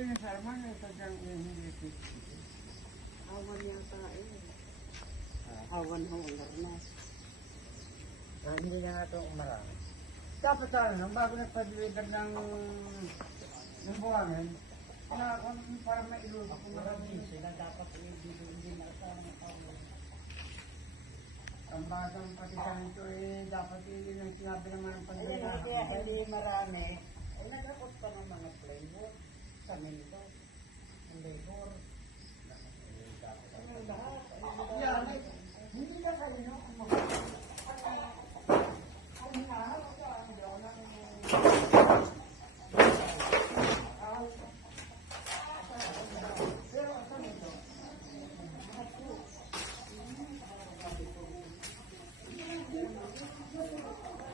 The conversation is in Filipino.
yung sarman, sadyang hindi fixed. Awan yata eh. Awan ho ang garnas. Hindi na nga ito marami. Dapat nung bago nagpa-deliver ng buwangan, para mailulog ko marami sila, dapat hindi na ito ang batang pati sa nito dapat hindi nang sinabi naman ang pandala. Kaya hindi marami. Nagkakot pa ng mga flavor sa nito. Ang flavor. Lahat.